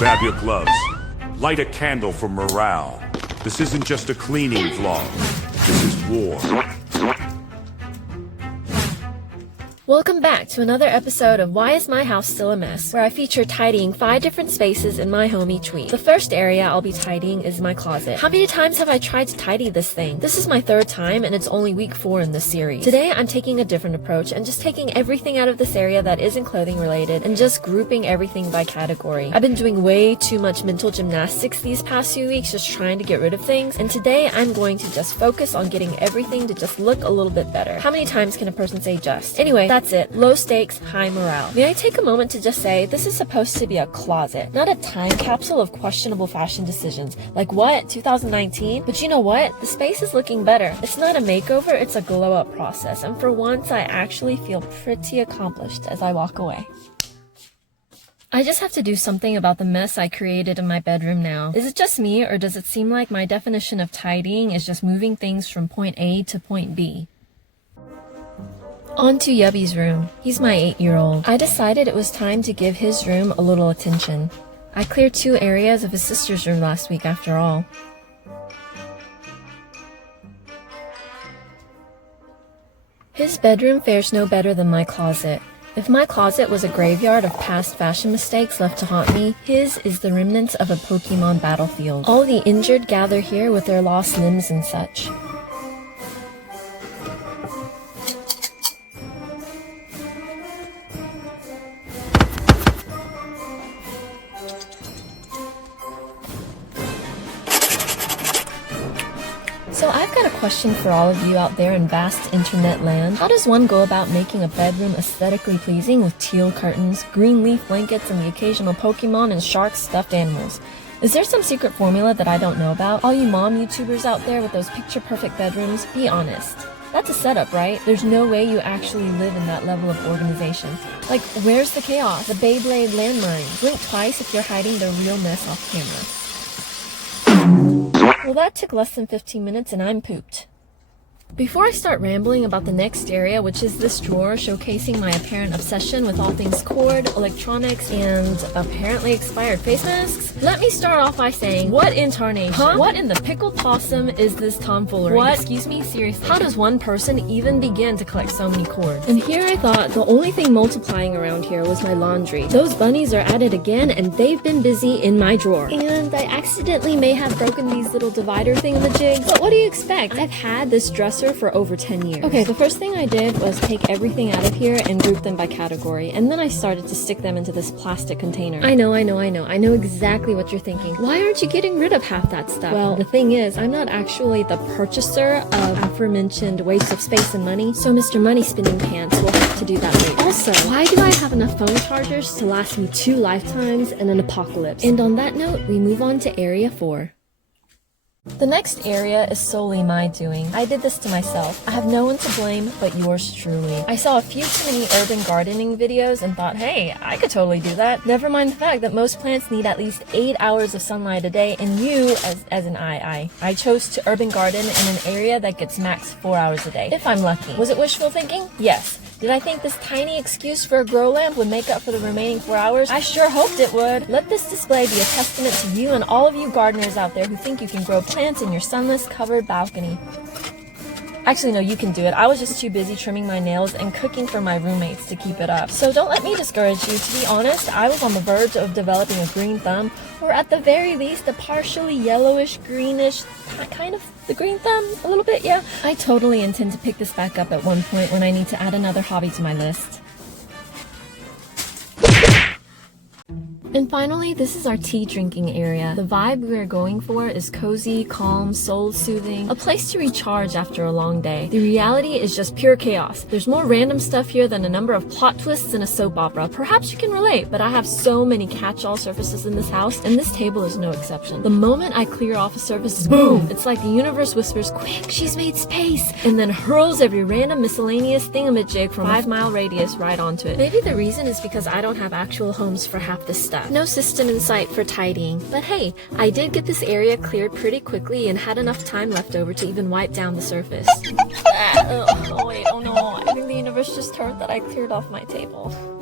Grab your gloves. Light a candle for morale. This isn't just a cleaning vlog. This is war. Welcome back to another episode of Why Is My House Still a Mess, where I feature tidying 5 different spaces in my home each week. The first area I'll be tidying is my closet. How many times have I tried to tidy this thing? This is my 3rd time and it's only week 4 in this series. Today I'm taking a different approach and just taking everything out of this area that isn't clothing related and just grouping everything by category. I've been doing way too much mental gymnastics these past few weeks just trying to get rid of things, and today I'm going to just focus on getting everything to just look a little bit better. How many times can a person say just? Anyway, that's it. Low stakes, high morale. May I take a moment to just say this is supposed to be a closet, not a time capsule of questionable fashion decisions. Like what? 2019? But you know what? The space is looking better. It's not a makeover, it's a glow up process. And for once, I actually feel pretty accomplished as I walk away. I just have to do something about the mess I created in my bedroom now. Is it just me, or does it seem like my definition of tidying is just moving things from point A to point B? On to Yubby's room. He's my 8-year-old. I decided it was time to give his room a little attention. I cleared 2 areas of his sister's room last week after all. His bedroom fares no better than my closet. If my closet was a graveyard of past fashion mistakes left to haunt me, his is the remnants of a Pokemon battlefield. All the injured gather here with their lost limbs and such. So I've got a question for all of you out there in vast internet land. How does one go about making a bedroom aesthetically pleasing with teal curtains, green leaf blankets, and the occasional Pokemon and shark stuffed animals? Is there some secret formula that I don't know about? All you mom YouTubers out there with those picture-perfect bedrooms, be honest. That's a setup, right? There's no way you actually live in that level of organization. Like, where's the chaos? The Beyblade landmine. Blink twice if you're hiding the real mess off camera. Well, that took less than 15 minutes and I'm pooped. Before I start rambling about the next area, which is this drawer showcasing my apparent obsession with all things cord, electronics, and apparently expired face masks, let me start off by saying, what in tarnation? Huh? What in the pickle possum is this tomfoolery? What? Excuse me? Seriously? How does one person even begin to collect so many cords? And here I thought the only thing multiplying around here was my laundry. Those bunnies are at it again, and they've been busy in my drawer. And I accidentally may have broken these little divider thingamajigs, but what do you expect? I've had this dresser for over 10 years. Okay, the first thing I did was take everything out of here and group them by category, and then I started to stick them into this plastic container. I know exactly what you're thinking. Why aren't you getting rid of half that stuff? Well, the thing is, I'm not actually the purchaser of aforementioned waste of space and money, so Mr. Money Spinning Pants will have to do that later. Also, why do I have enough phone chargers to last me 2 lifetimes and an apocalypse? And on that note, we move on to Area 4. The next area is solely my doing. I did this to myself. I have no one to blame but yours truly. I saw a few too many urban gardening videos and thought, hey, I could totally do that. Never mind the fact that most plants need at least 8 hours of sunlight a day, and you, as in I chose to urban garden in an area that gets max 4 hours a day, if I'm lucky. Was it wishful thinking? Yes. Did I think this tiny excuse for a grow lamp would make up for the remaining 4 hours? I sure hoped it would. Let this display be a testament to you and all of you gardeners out there who think you can grow plants in your sunless covered balcony. Actually, no, you can do it. I was just too busy trimming my nails and cooking for my roommates to keep it up. So don't let me discourage you. To be honest, I was on the verge of developing a green thumb, or at the very least, a partially yellowish, greenish, kind of the green thumb, a little bit, yeah. I totally intend to pick this back up at one point when I need to add another hobby to my list. And finally, this is our tea drinking area. The vibe we are going for is cozy, calm, soul-soothing, a place to recharge after a long day. The reality is just pure chaos. There's more random stuff here than a number of plot twists in a soap opera. Perhaps you can relate, but I have so many catch-all surfaces in this house, and this table is no exception. The moment I clear off a surface, boom! It's like the universe whispers, quick, she's made space, and then hurls every random miscellaneous thingamajig from a 5-mile radius right onto it. Maybe the reason is because I don't have actual homes for half this stuff. No system in sight for tidying, but hey, I did get this area cleared pretty quickly and had enough time left over to even wipe down the surface. Oh wait, oh no, I think the universe just heard that I cleared off my table.